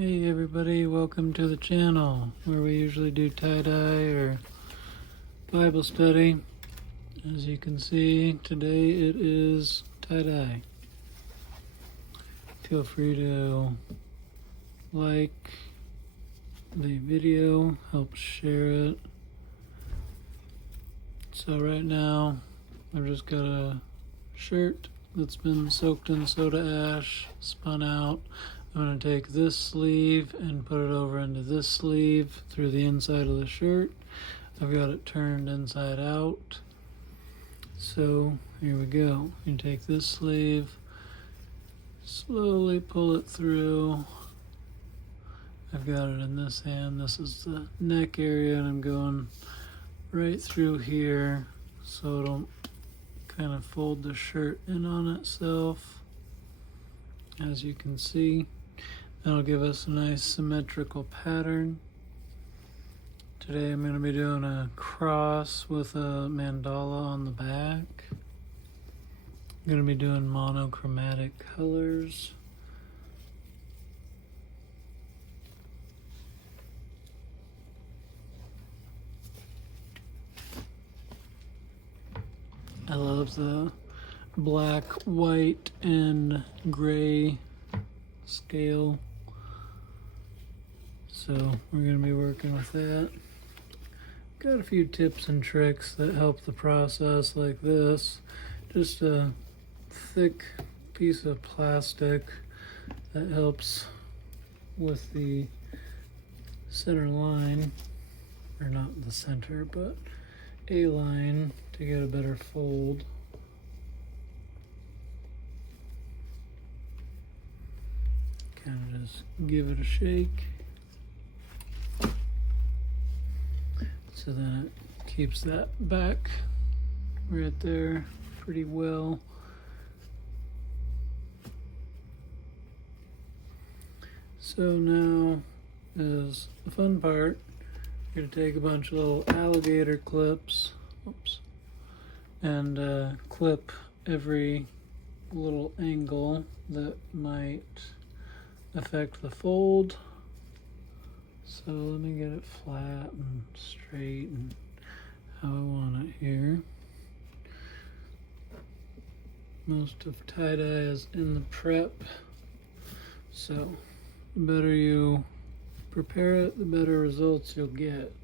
Hey everybody, welcome to the channel where we usually do tie-dye or Bible study. As you can see, today it is tie-dye. Feel free to like the video, help share it. So right now, I've just got a shirt that's been soaked in soda ash, spun out. I'm going to take this sleeve and put it over into this sleeve through the inside of the shirt. I've got it turned inside out. So here we go. You take this sleeve, slowly pull it through. I've got it in this hand. This is the neck area, and I'm going right through here so it'll kind of fold the shirt in on itself. As you can see, that'll give us a nice symmetrical pattern. Today I'm going to be doing a cross with a mandala on the back. I'm going to be doing monochromatic colors. I love the black, white, and gray scale. So we're going to be working with that. Got a few tips and tricks that help the process, like this. Just a thick piece of plastic that helps with the center line, or not the center, but a line to get a better fold. Kind of just give it a shake. So then it keeps that back right there pretty well. So now is the fun part. You're gonna take a bunch of little alligator clips, and clip every little angle that might affect the fold. So let me get it flat and straight and how I want it here. Most of tie-dye is in the prep, so the better you prepare it, the better results you'll get.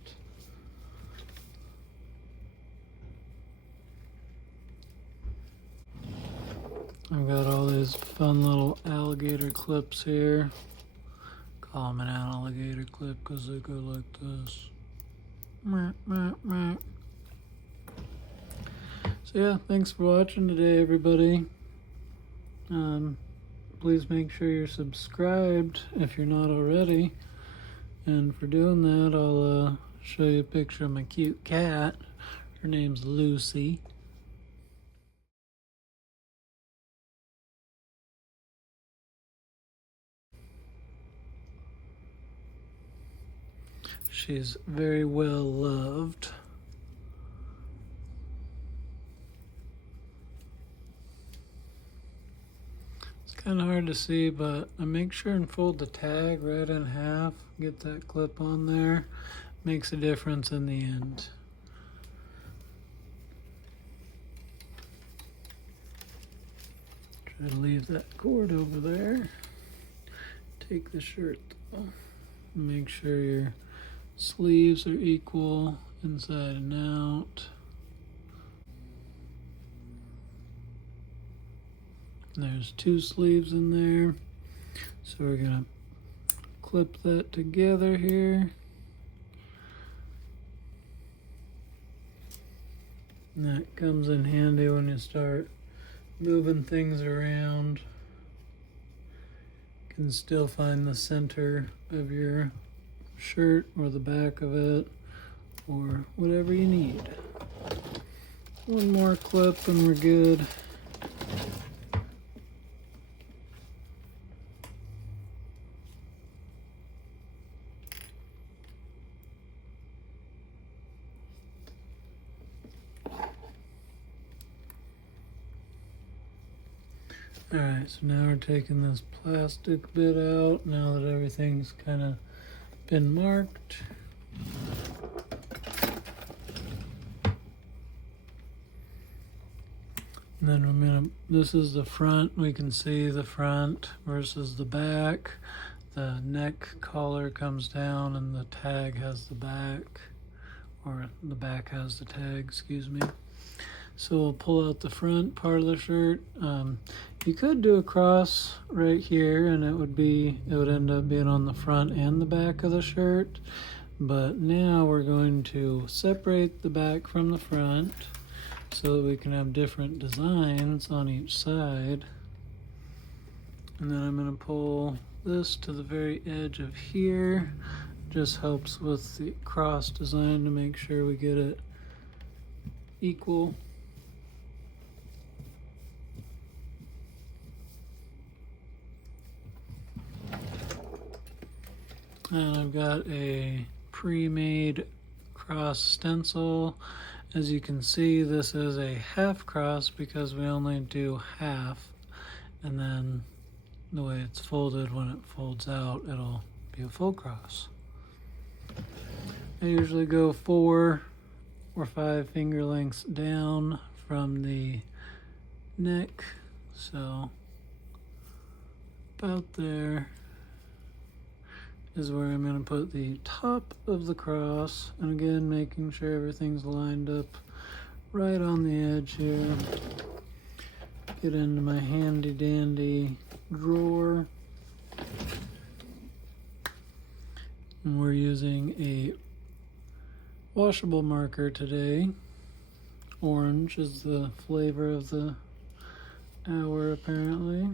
I've got all these fun little alligator clips here. Call them an alligator clip because they go like this. So yeah, thanks for watching today, everybody. Please make sure you're subscribed if you're not already. And for doing that, I'll show you a picture of my cute cat. Her name's Lucy. She's very well loved. It's kind of hard to see, but I make sure and fold the tag right in half. Get that clip on there. Makes a difference in the end. Try to leave that cord over there. Take the shirt though. Make sure your sleeves are equal inside and out. There's two sleeves in there. So we're gonna clip that together here. And that comes in handy when you start moving things around. You can still find the center of your shirt or the back of it or whatever you need. One more clip and we're good. Alright, so now we're taking this plastic bit out now that everything's kind of been marked. And then this is the front. We can see the front versus the back. The neck collar comes down and the tag has the back, or the back has the tag, excuse me. So we'll pull out the front part of the shirt. You could do a cross right here and it would end up being on the front and the back of the shirt. But now we're going to separate the back from the front so that we can have different designs on each side. And then I'm going to pull this to the very edge of here. Just helps with the cross design to make sure we get it equal. And I've got a pre-made cross stencil. As you can see, this is a half cross because we only do half, and then the way it's folded, when it folds out, it'll be a full cross. I usually go 4 or 5 finger lengths down from the neck, so about there is where I'm going to put the top of the cross, and again making sure everything's lined up right on the edge here. Get into my handy dandy drawer, and we're using a washable marker today. Orange is the flavor of the hour apparently.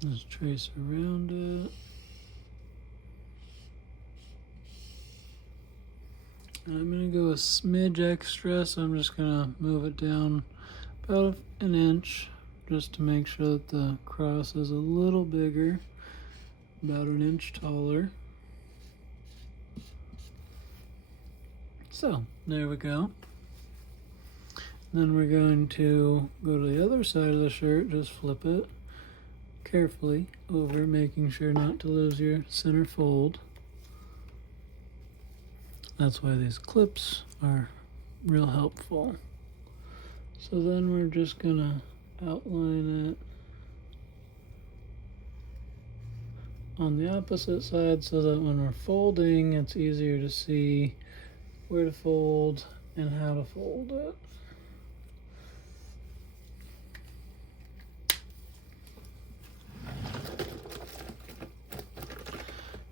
Just trace around it. And I'm going to go a smidge extra, so I'm just going to move it down about an inch just to make sure that the cross is a little bigger, about an inch taller. So, there we go. Then we're going to go to the other side of the shirt, just flip it carefully over, making sure not to lose your center fold. That's why these clips are real helpful. So then we're just gonna outline it on the opposite side so that when we're folding, it's easier to see where to fold and how to fold it.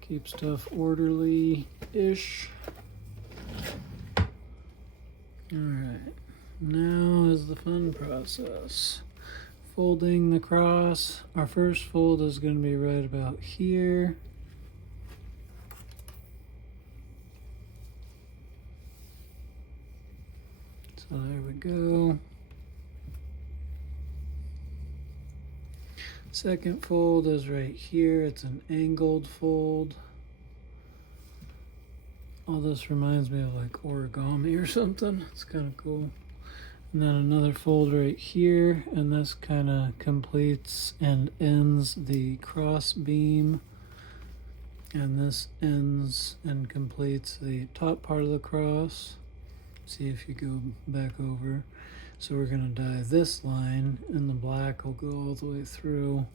Keep stuff orderly-ish. Alright, now is the fun process. Folding the cross. Our first fold is going to be right about here. So there we go. Second fold is right here. It's an angled fold. All this reminds me of like origami or something. It's kind of cool. And then another fold right here, and this kind of completes and ends the cross beam. And this ends and completes the top part of the cross. See if you go back over. So we're going to dye this line, and the black will go all the way through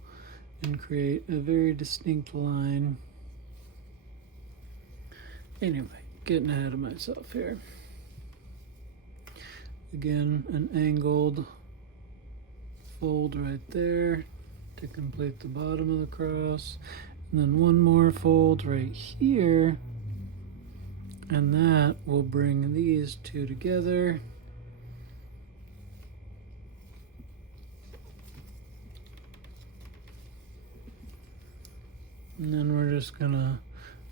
and create a very distinct line. Anyway, getting ahead of myself here. Again, an angled fold right there to complete the bottom of the cross. And then one more fold right here, and that will bring these two together. And then we're just gonna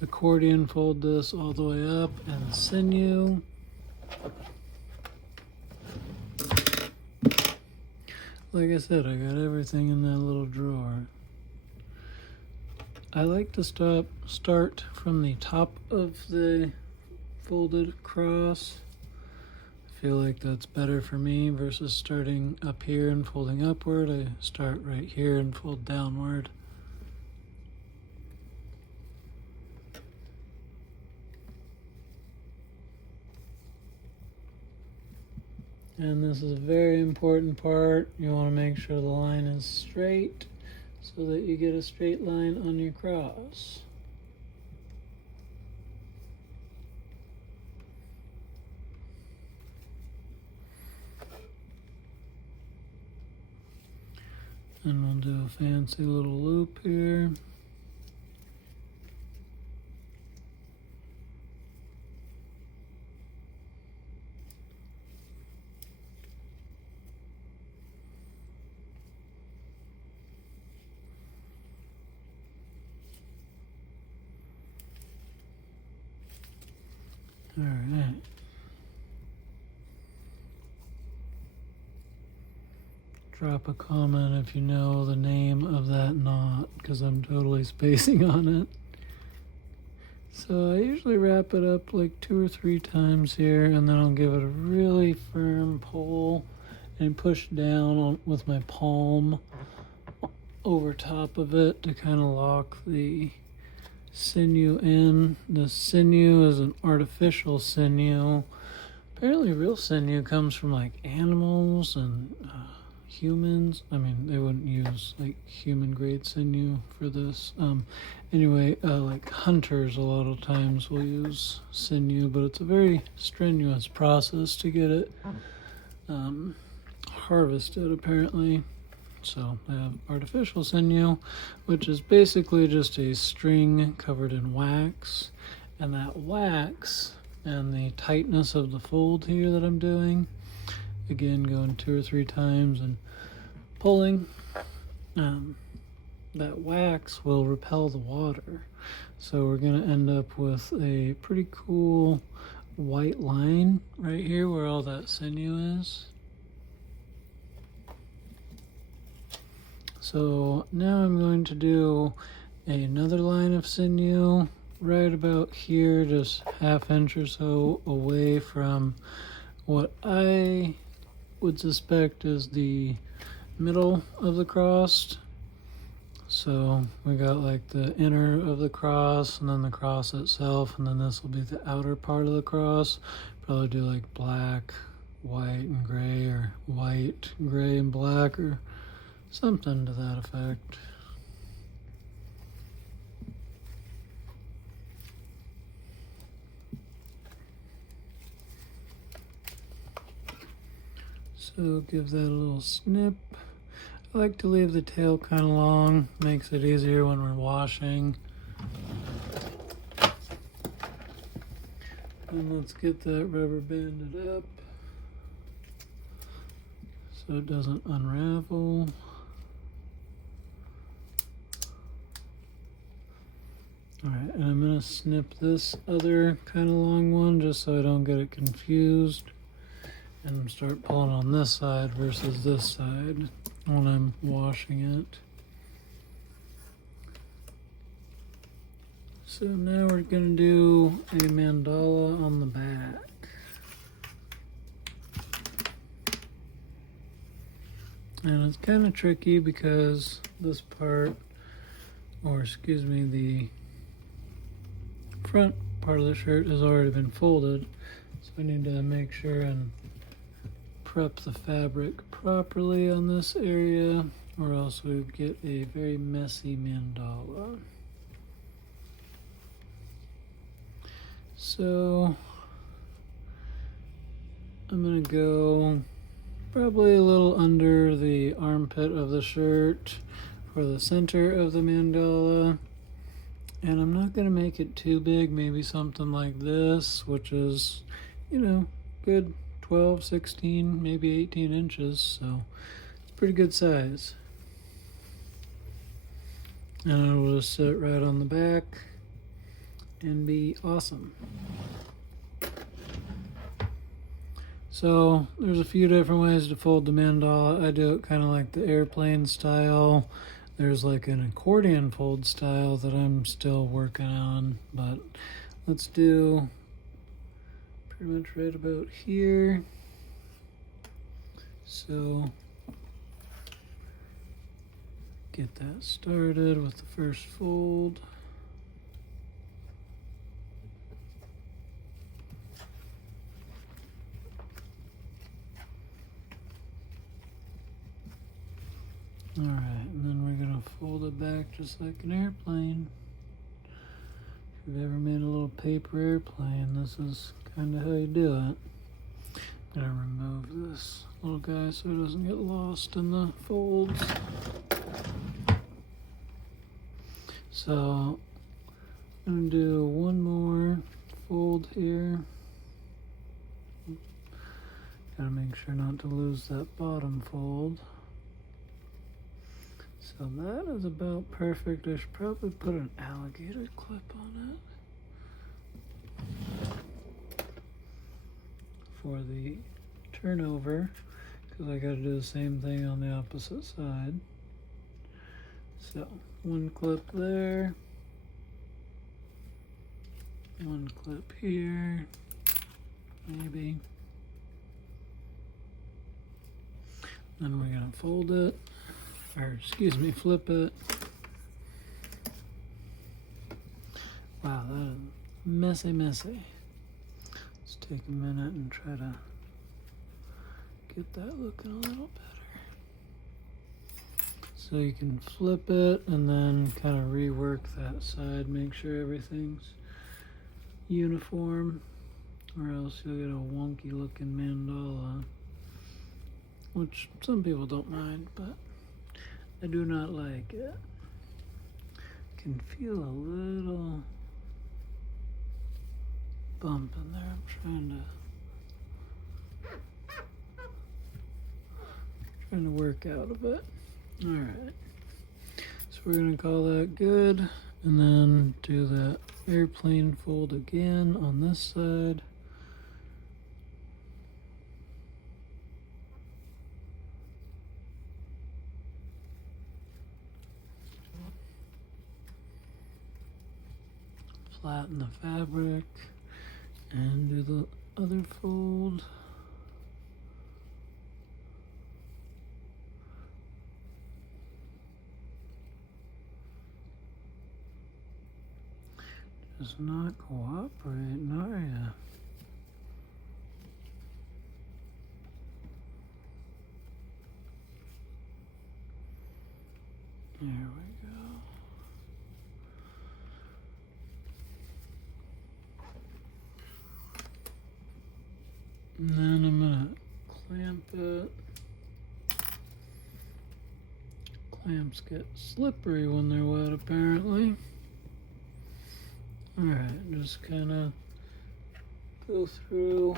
accordion fold this all the way up and sinew. Like I said, I got everything in that little drawer. I like to start from the top of the folded cross. I feel like that's better for me versus starting up here and folding upward. I start right here and fold downward. And this is a very important part. You want to make sure the line is straight so that you get a straight line on your cross. And we'll do a fancy little loop here. All right. Drop a comment if you know the name of that knot, because I'm totally spacing on it. So I usually wrap it up like 2 or 3 times here, and then I'll give it a really firm pull and push down with my palm over top of it to kind of lock the sinew in. The sinew is an artificial sinew. Apparently real sinew comes from like animals and humans. I mean, they wouldn't use like human grade sinew for this. Anyway, like hunters a lot of times will use sinew, but it's a very strenuous process to get it harvested apparently. So they have artificial sinew, which is basically just a string covered in wax. And that wax and the tightness of the fold here that I'm doing, again, going 2 or 3 times and pulling, that wax will repel the water. So we're going to end up with a pretty cool white line right here where all that sinew is. So now I'm going to do another line of sinew right about here, just ½ inch or so away from what I would suspect is the middle of the cross. So we got like the inner of the cross and then the cross itself, and then this will be the outer part of the cross. Probably do like black, white, and gray, or white, gray, and black, or something to that effect. So give that a little snip. I like to leave the tail kind of long, makes it easier when we're washing. And let's get that rubber banded up so it doesn't unravel. Alright, and I'm going to snip this other kind of long one just so I don't get it confused, and start pulling on this side versus this side when I'm washing it. So now we're going to do a mandala on the back. And it's kind of tricky because this part, or excuse me, the front part of the shirt has already been folded, so I need to make sure and prep the fabric properly on this area, or else we get a very messy mandala. So I'm gonna go probably a little under the armpit of the shirt for the center of the mandala. And I'm not going to make it too big, maybe something like this, which is, you know, good 12, 16, maybe 18 inches. So it's pretty good size. And it'll just sit right on the back and be awesome. So there's a few different ways to fold the mandala. I do it kind of like the airplane style. There's like an accordion fold style that I'm still working on, but let's do pretty much right about here. So get that started with the first fold. All right, and then we're gonna fold it back just like an airplane. If you've ever made a little paper airplane, this is kind of how you do it. I'm gonna remove this little guy so it doesn't get lost in the folds. So I'm gonna do one more fold here. Gotta make sure not to lose that bottom fold. So that is about perfect. I should probably put an alligator clip on it for the turnover, because I got to do the same thing on the opposite side. So one clip there, one clip here, maybe. Then we're gonna fold it, or excuse me, flip it. Wow, that is messy. Let's take a minute and try to get that looking a little better. So you can flip it and then kind of rework that side, make sure everything's uniform, or else you'll get a wonky looking mandala, which some people don't mind, but I do not like it. Can feel a little bump in there. I'm trying to work out a bit. All right. So we're gonna call that good, and then do that airplane fold again on this side. Flatten the fabric and do the other fold. Just not cooperating, are ya? There we go. And then I'm gonna clamp it. Clamps get slippery when they're wet, apparently. All right, just kind of go through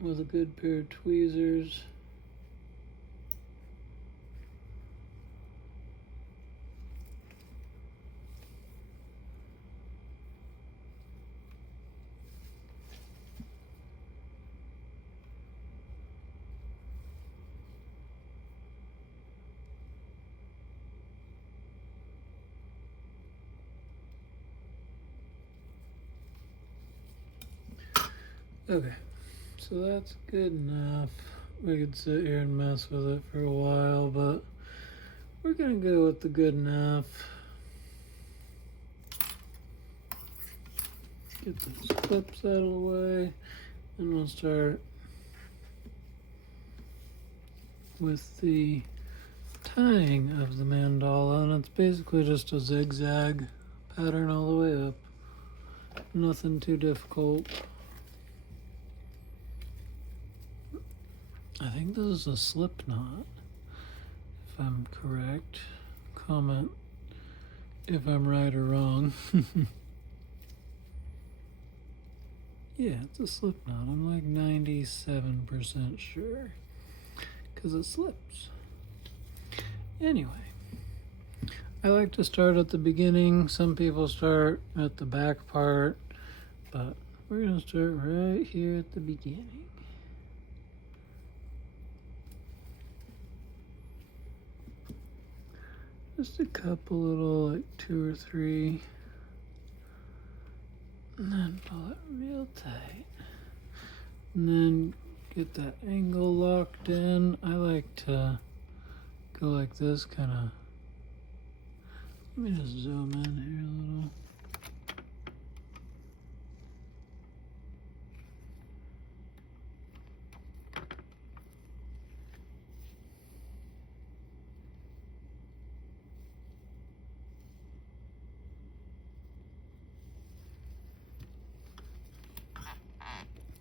with a good pair of tweezers. Okay, so that's good enough. We could sit here and mess with it for a while, but we're gonna go with the good enough. Get those clips out of the way, and we'll start with the tying of the mandala, and it's basically just a zigzag pattern all the way up. Nothing too difficult. I think this is a slip knot, if I'm correct. Comment if I'm right or wrong. Yeah, it's a slip knot. I'm like 97% sure, because it slips. Anyway, I like to start at the beginning. Some people start at the back part, but we're going to start right here at the beginning. Just a couple little, like 2 or 3. And then pull it real tight. And then get that angle locked in. I like to go like this, kind of. Let me just zoom in here a little.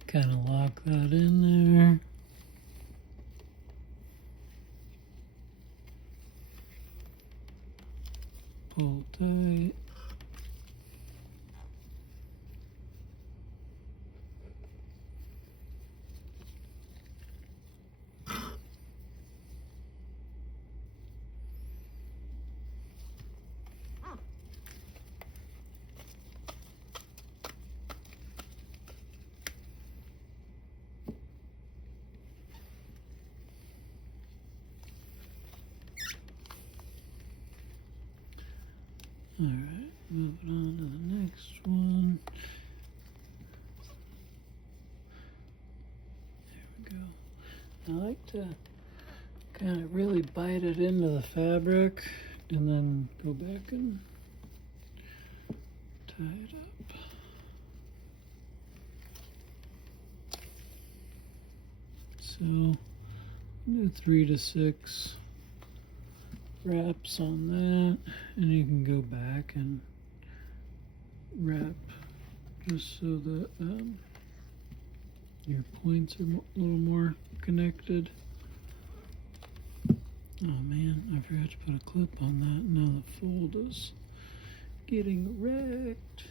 Kind of lock that in there. Pull tight. All right, moving on to the next one. There we go. I like to kind of really bite it into the fabric and then go back and tie it up. So do 3 to 6 wraps on that, and you can go back and wrap just so that your points are a little more connected. Oh man, I forgot to put a clip on that. Now the fold is getting wrecked.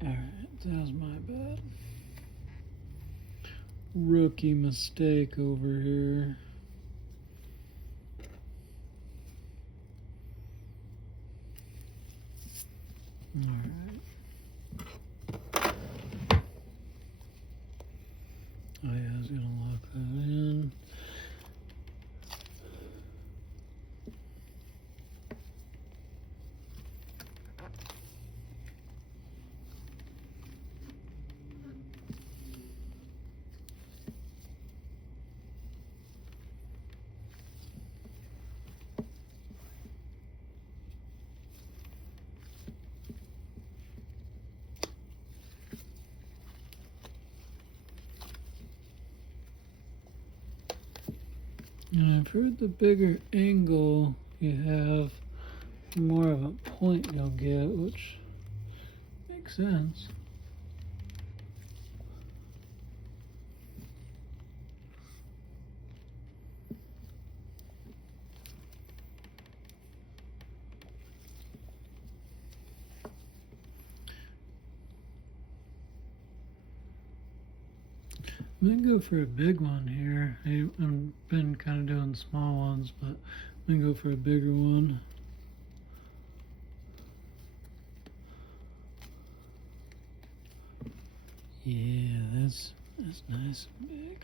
Alright, that was my bad. Rookie mistake over here. Alright. Oh yeah, I was gonna lock that in. And I've heard the bigger angle you have, the more of a point you'll get, which makes sense. I'm gonna go for a big one here. I've been kind of doing small ones, but I'm gonna go for a bigger one. Yeah, that's nice and big.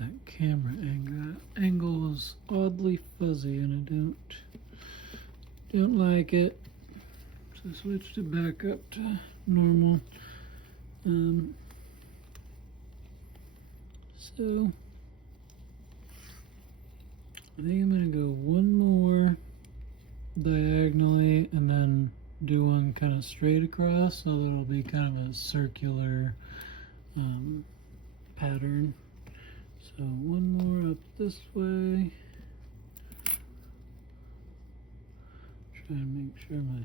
That camera angle is oddly fuzzy, and I don't like it. So I switched it back up to normal. So I think I'm gonna go one more diagonally and then do one kind of straight across, so that it'll be kind of a circular pattern. So one more up this way. Trying to make sure my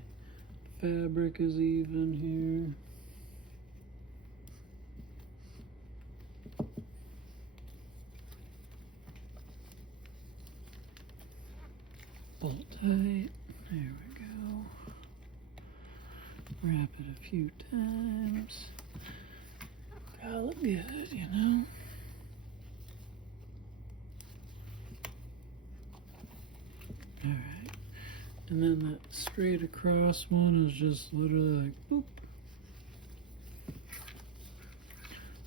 fabric is even here. Bolt tight. There we go. Wrap it a few times. Gotta look good, you know. Alright. And then that straight across one is just literally like boop.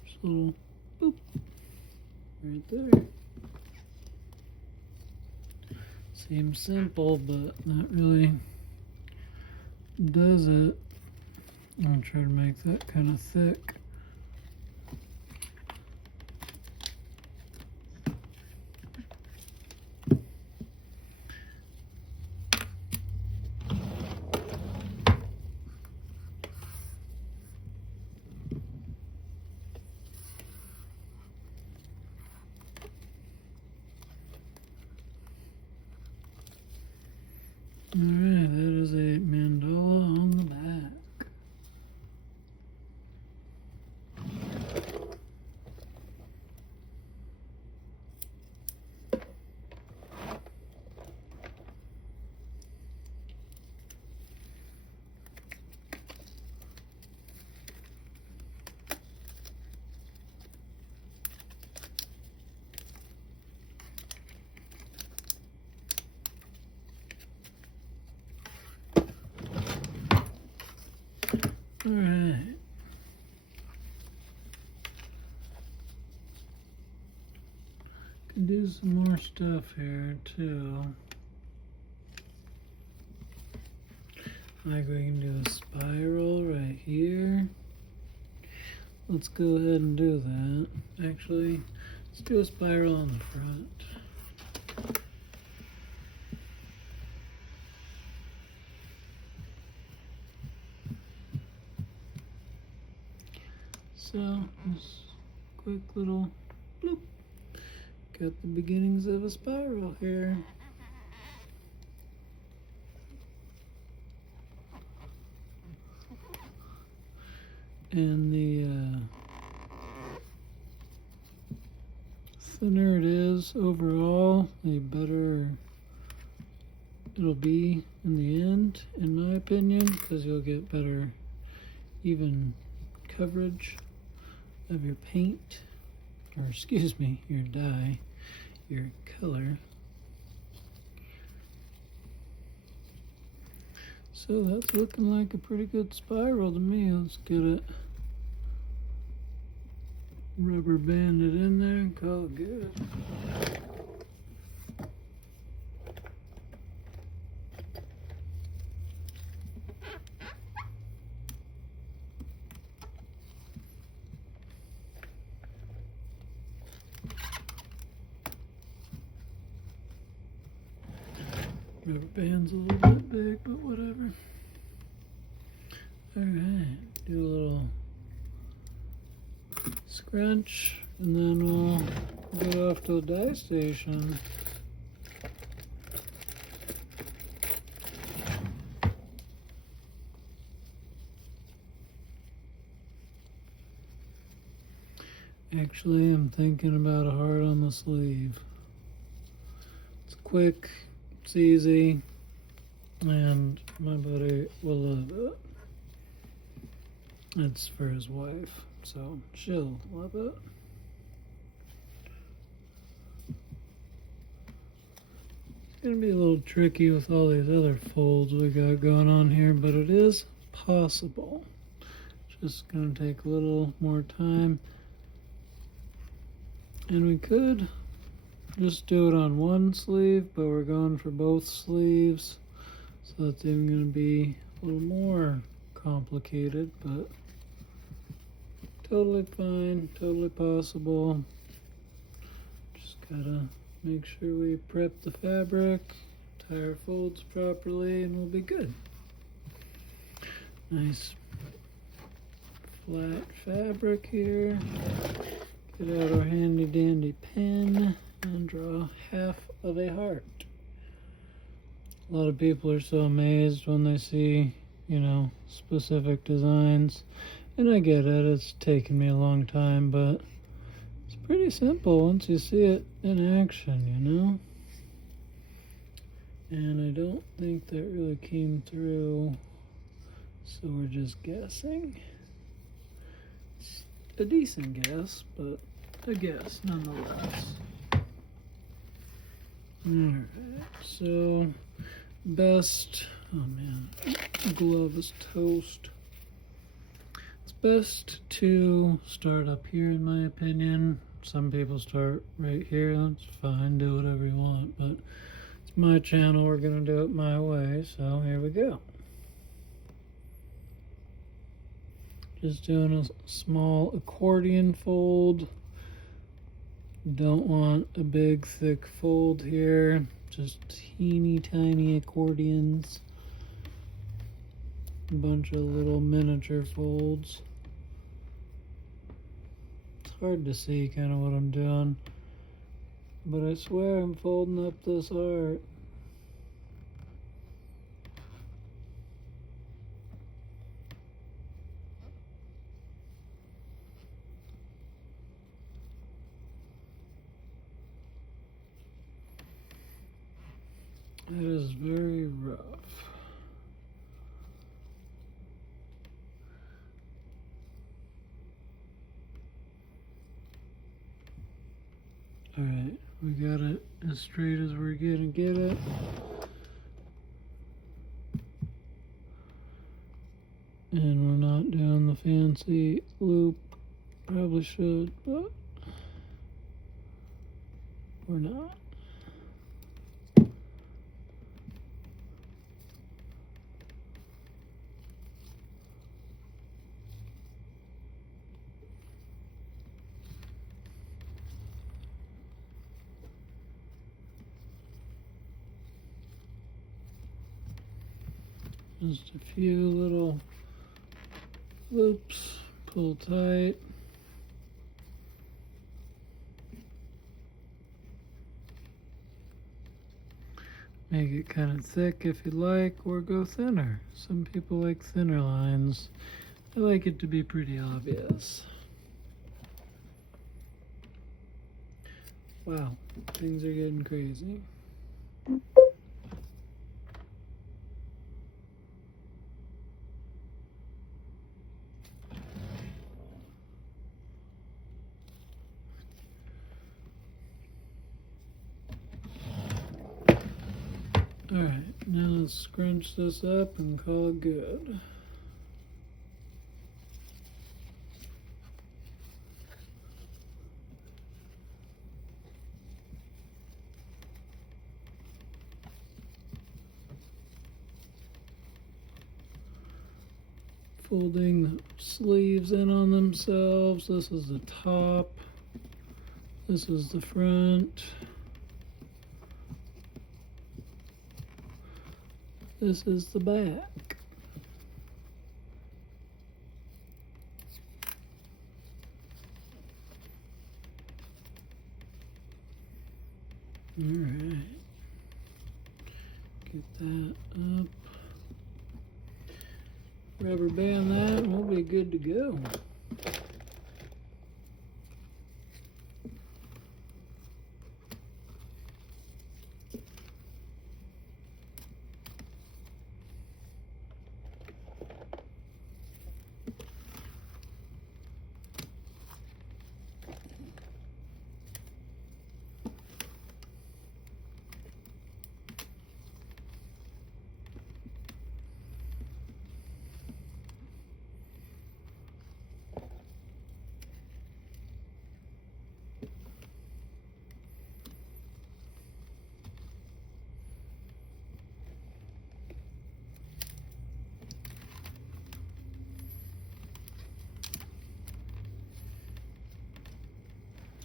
Just a little boop. Right there. Seems simple, but not really does it. I'm gonna try to make that kind of thick. Alright, that is a mandala on the back. All right. Can do some more stuff here too. Like we can do a spiral right here. Let's go ahead and do that. Actually, let's do a spiral on the front. So, just quick little bloop. Got the beginnings of a spiral here. And the thinner it is overall, the better it'll be in the end, in my opinion, because you'll get better even coverage of your paint, or excuse me, your dye, your color. So that's looking like a pretty good spiral to me. Let's get it rubber banded in there and call it good. Rubber band's a little bit big, but whatever. Alright, do a little scrunch, and then we'll go off to the dye station. Actually, I'm thinking about a heart on the sleeve. It's quick. It's easy, and my buddy will love it. It's for his wife, so she'll love it. It's gonna be a little tricky with all these other folds we got going on here, but it is possible. Just gonna take a little more time, and we could just do it on one sleeve, but we're going for both sleeves, so that's even going to be a little more complicated, but totally fine, totally possible. Just gotta make sure we prep the fabric, tie our folds properly, and we'll be good. Nice flat fabric here. Get out our handy dandy pen and draw half of a heart. A lot of people are so amazed when they see, you know, specific designs. And I get it, it's taken me a long time, but it's pretty simple once you see it in action, you know? And I don't think that really came through, so we're just guessing. It's a decent guess, but a guess nonetheless. Alright, so best, oh man, the glove is toast. It's best to start up here in my opinion. Some people start right here, that's fine, do whatever you want, but it's my channel, we're gonna do it my way, so here we go. Just doing a small accordion fold. Don't want a big thick fold here, just teeny tiny accordions. A bunch of little miniature folds. It's hard to see kind of what I'm doing, but I swear I'm folding up this art. It is very rough. Alright, we got it as straight as we're gonna get it. And we're not doing the fancy loop. Probably should, but we're not. Just a few little loops, pull tight. Make it kind of thick if you like, or go thinner. Some people like thinner lines. I like it to be pretty obvious. Wow, things are getting crazy. Alright, now let's scrunch this up and call it good. Folding the sleeves in on themselves. This is the top. This is the front. This is the back. All right. Get that up. Rubber band that, and we'll be good to go.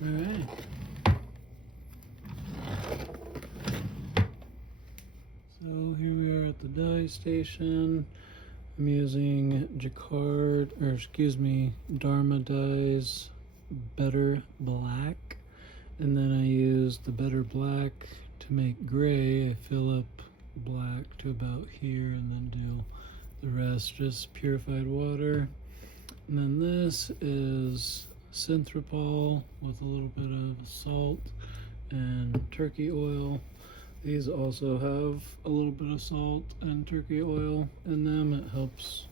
All right. So here we are at the dye station. I'm using Dharma Dye's Better Black. And then I use the Better Black to make gray. I fill up black to about here, and then do the rest just purified water. And then this is synthropol with a little bit of salt and turkey oil. These also have a little bit of salt and turkey oil in them. It helps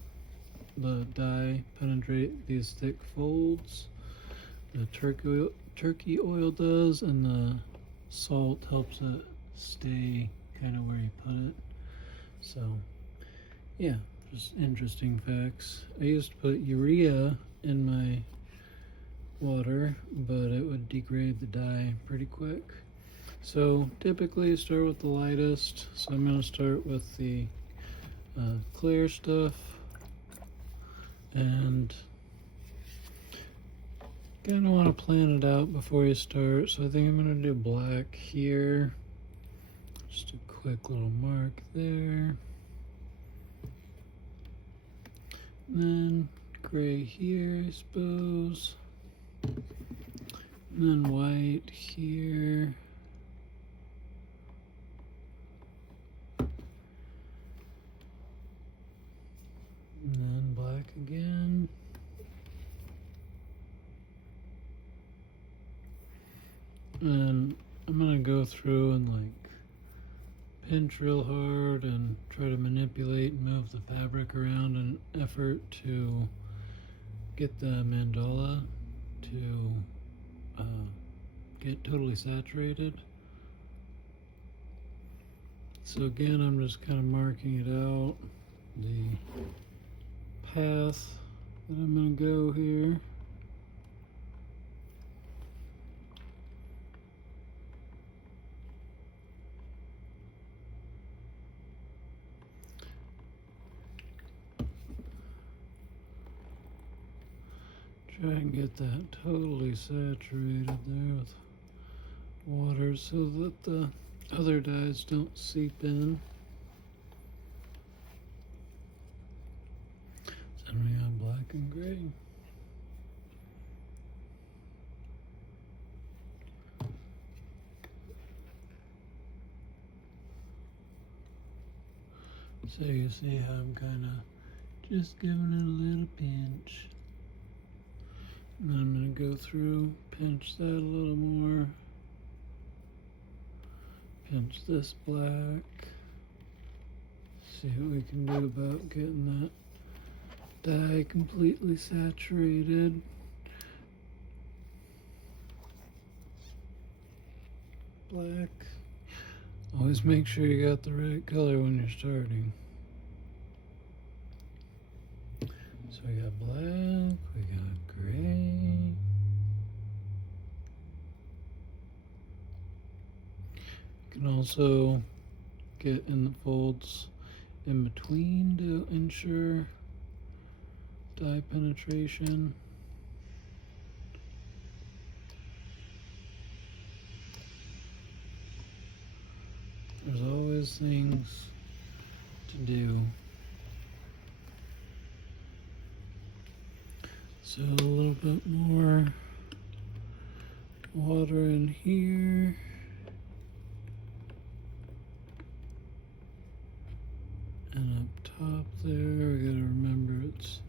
the dye penetrate these thick folds. The turkey oil does, and the salt helps it stay kind of where you put it. So yeah, just interesting facts. I used to put urea in my water, but it would degrade the dye pretty quick. So typically start with the lightest. So I'm going to start with the clear stuff, and kind of want to plan it out before you start. So I think I'm going to do black here. Just a quick little mark there. And then gray here, I suppose. And then white here. And then black again. And I'm gonna go through and like pinch real hard and try to manipulate and move the fabric around in an effort to get the mandala to get totally saturated. So again, I'm just kind of marking it out, the path that I'm going to go here. Try and get that totally saturated there with water so that the other dyes don't seep in. Then we got black and gray. So you see how I'm kind of just giving it a little pinch. And then I'm going to go through, pinch that a little more. Pinch this black. See what we can do about getting that dye completely saturated. Black. Always make sure you got the right color when you're starting. So we got black, we got gray. You can also get in the folds in between to ensure dye penetration. There's always things to do. So a little bit more water in here. And up top there, we gotta remember it's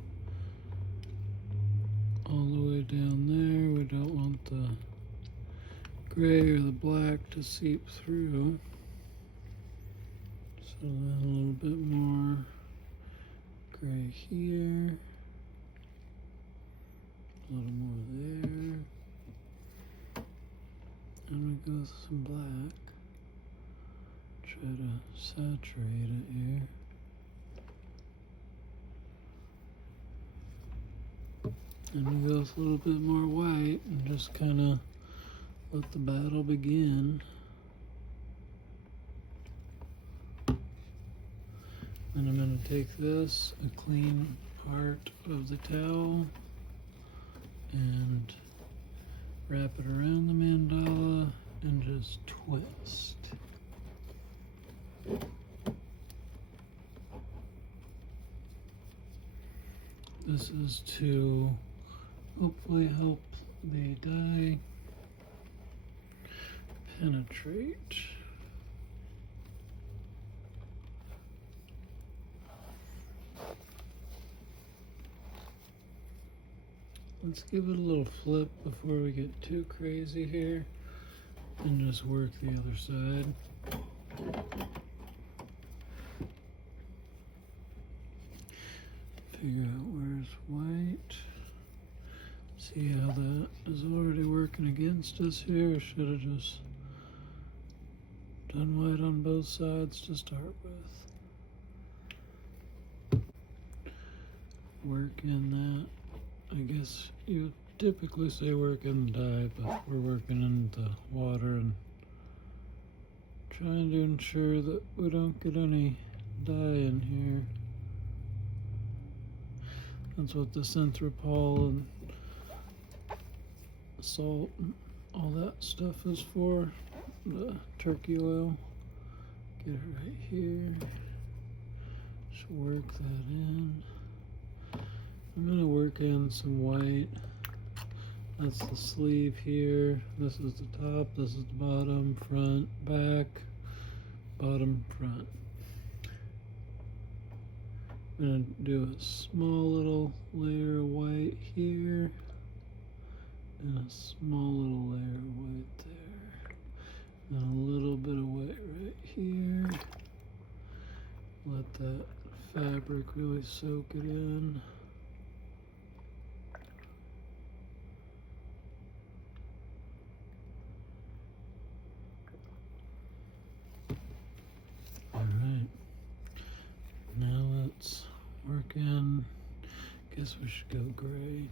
all the way down there. We don't want the gray or the black to seep through. So then a little bit more gray here. A little more there. And we go with some black. Try to saturate it here. And we go with a little bit more white and just kind of let the battle begin. And I'm going to take this, a clean part of the towel, and wrap it around the mandala and just twist. This is to hopefully help the dye penetrate. let's give it a little flip before we get too crazy here and just work the other side. Figure out where's white. See how that is already working against us here. Should have just done white on both sides to start with. Work in that. I guess you typically say work in the dye, but we're working in the water and trying to ensure that we don't get any dye in here. That's what the synthropol and salt and all that stuff is for. The turkey oil. Get it right here. Just work that in. I'm going to work in some white. That's the sleeve here. This is the top. This is the bottom, front, back, bottom, front. I'm going to do a small little layer of white here and a small little layer of white there. And a little bit of white right here. Let that fabric really soak it in. Alright, now let's work in, guess we should go gray.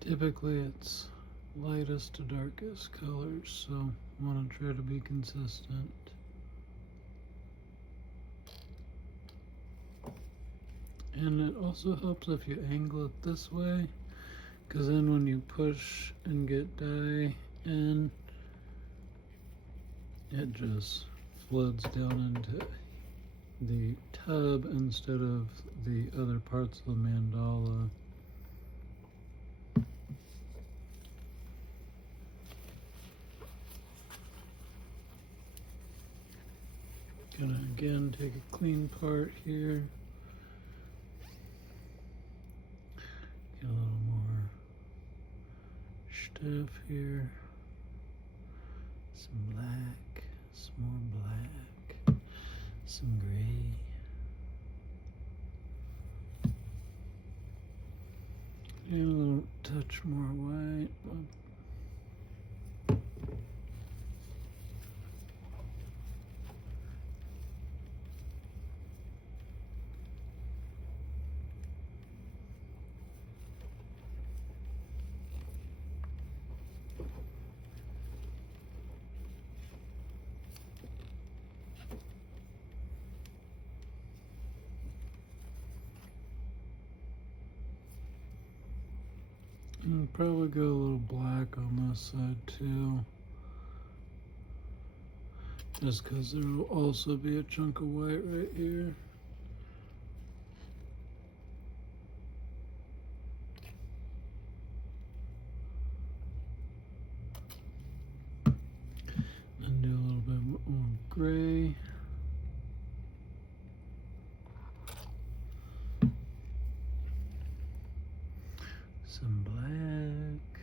Typically it's lightest to darkest colors, so I want to try to be consistent. And it also helps if you angle it this way, because then when you push and get dye in, it just floods down into the tub instead of the other parts of the mandala. Gonna again take a clean part here. Get a little more stuff here. Some black, some more black, some gray. And a little touch more white. And I'll probably go a little black on this side too. Just because there will also be a chunk of white right here. And do a little bit more gray. Some black.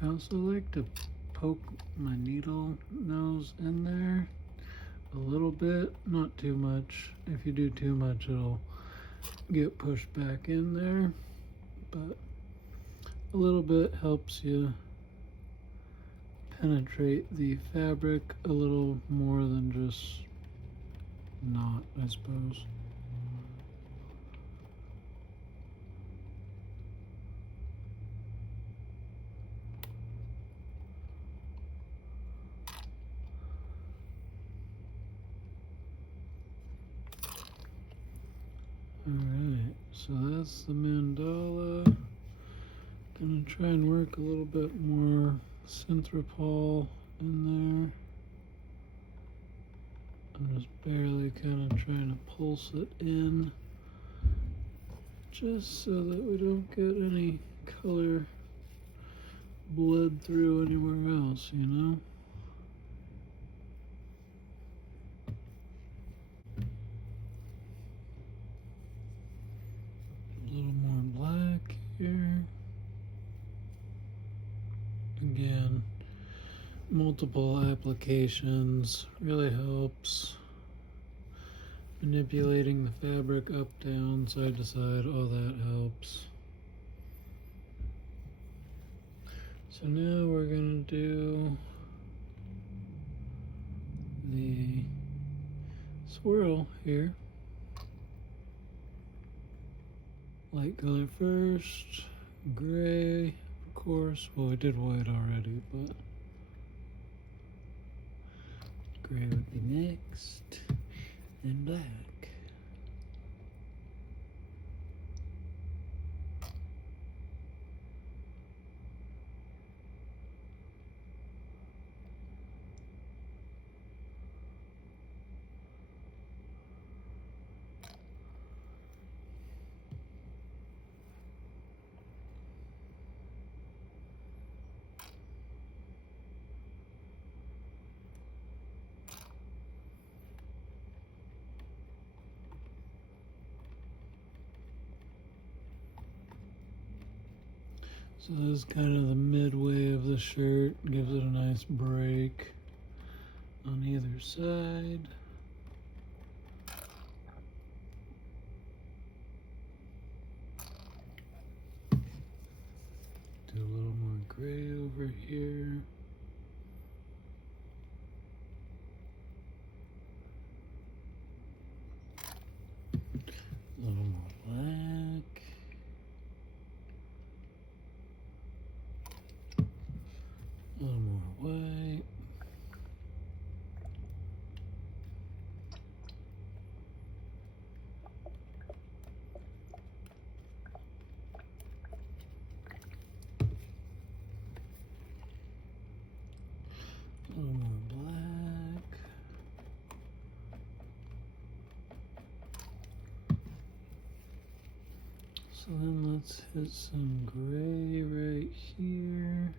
I also like to poke my needle nose in there a little bit, not too much. If you do too much, it'll get pushed back in there, but a little bit helps you penetrate the fabric a little more than just not, I suppose. Alright, so that's the mandala. Gonna try and work a little bit more synthropol in there. I'm just barely kind of trying to pulse it in, just so that we don't get any color bled through anywhere else, you know? multiple applications really helps. Manipulating the fabric up, down, side to side, all that helps. So now we're going to do the swirl here. Light color first, gray, of course. Well, we did white already, but gray would be next, and black. So this is kind of the midway of the shirt, gives it a nice break on either side. Do a little more gray over here. A little more black. A little more white. A little more black. So then let's hit some gray right here.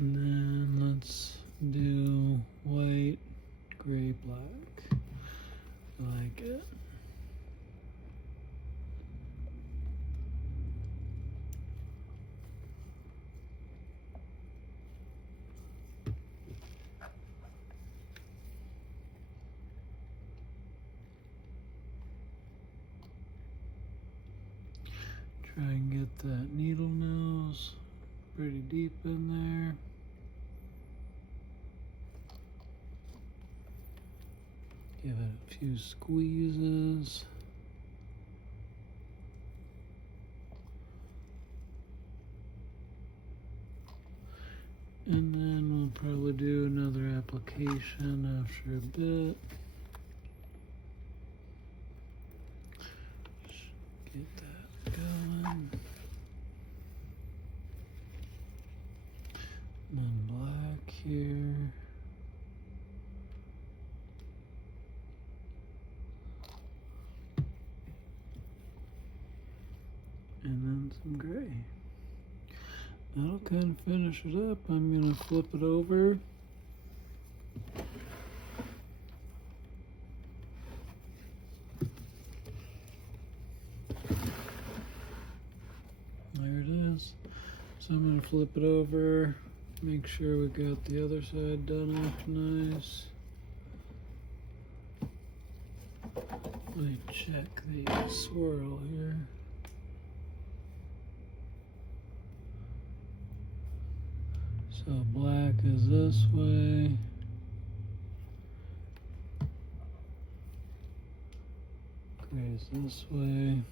And then let's do white, gray, black. I like it. Try and get that needle nose pretty deep in there. Give it a few squeezes. And then we'll probably do another application after a bit. Get that going. And then black here. And then some gray. That'll kind of finish it up. I'm going to flip it over. There it is. So I'm going to flip it over, make sure we got the other side done up nice. Let me check the swirl here. So black is this way. Gray is this way.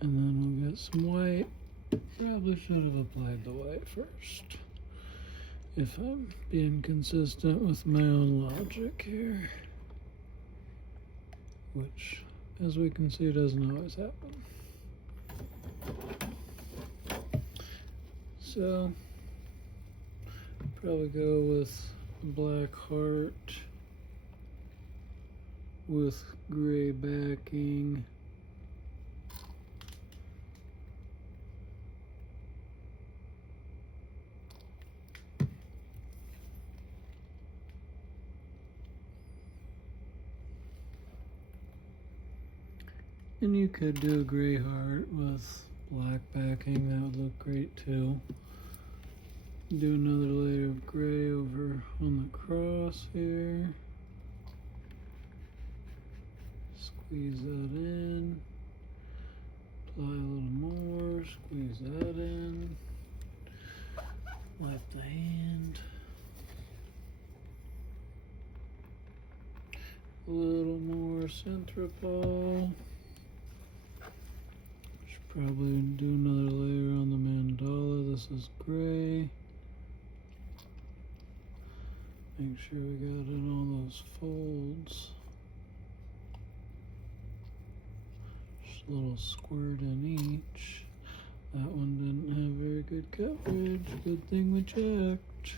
And then we'll get some white. Probably should have applied the white first, if I'm being consistent with my own logic here. Which, as we can see, doesn't always happen. So, probably go with a black heart with gray backing And you could do a gray heart with black backing, that would look great too. Do another layer of gray over on the cross here. Squeeze that in. Apply a little more, squeeze that in. Wipe the hand. A little more Centropol. Should probably do another layer on the mandala. This is gray. Make sure we got in all those folds. Just a little squirt in each. That one didn't have very good coverage. Good thing we checked.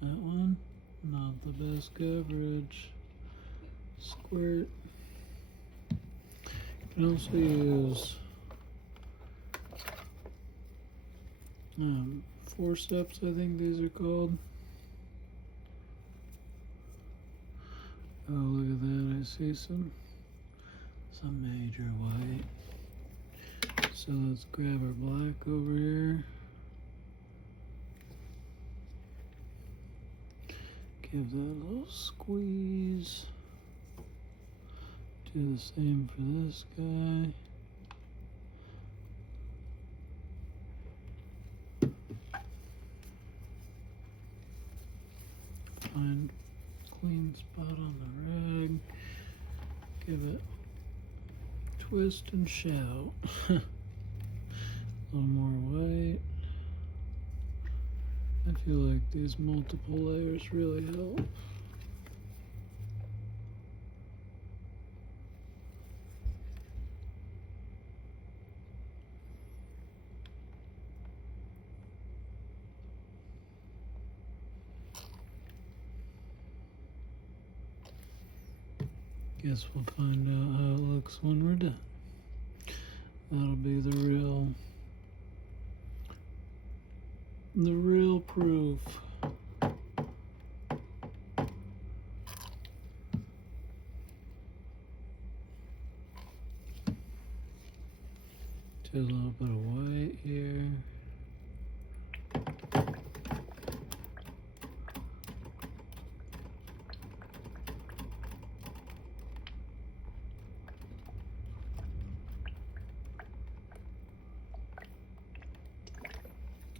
That one, not the best coverage. Squirt. You can also use forceps, I think these are called. Oh, look at that, I see some major white. So let's grab our black over here. Give that a little squeeze. Do the same for this guy. Find a clean spot on the rag. Give it twist and shout. A little more white. I feel like these multiple layers really help. Guess we'll find out how it looks when we're done. That'll be the real proof. Do a little bit of white here.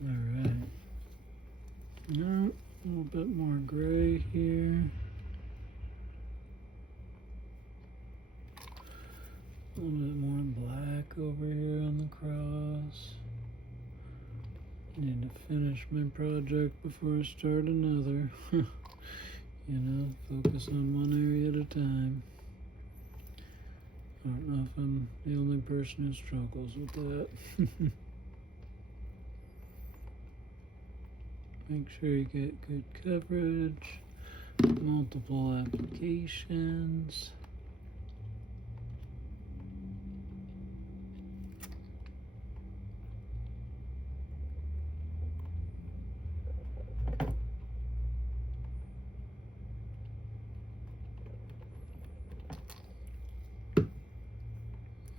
All right. Now, a little bit more gray here. A little bit more black over here on the cross. Need to finish my project before I start another. You know, focus on one area at a time. I don't know if I'm the only person who struggles with that. Make sure you get good coverage, multiple applications.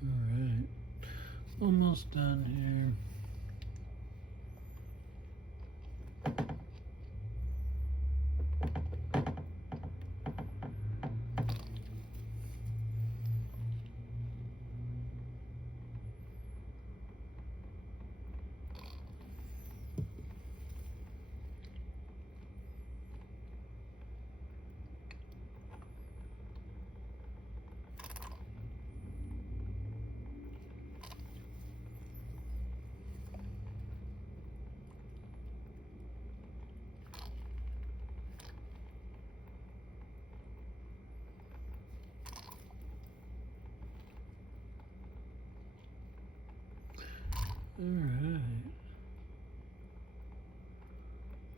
All right, almost done here. All right.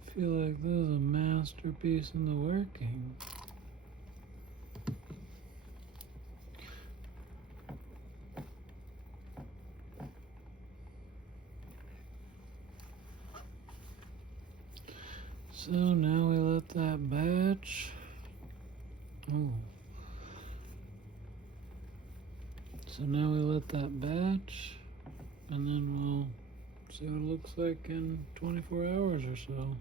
I feel like this is a masterpiece in the working. So now we let that batch. Oh. print that batch, and then we'll see what it looks like in 24 hours or so.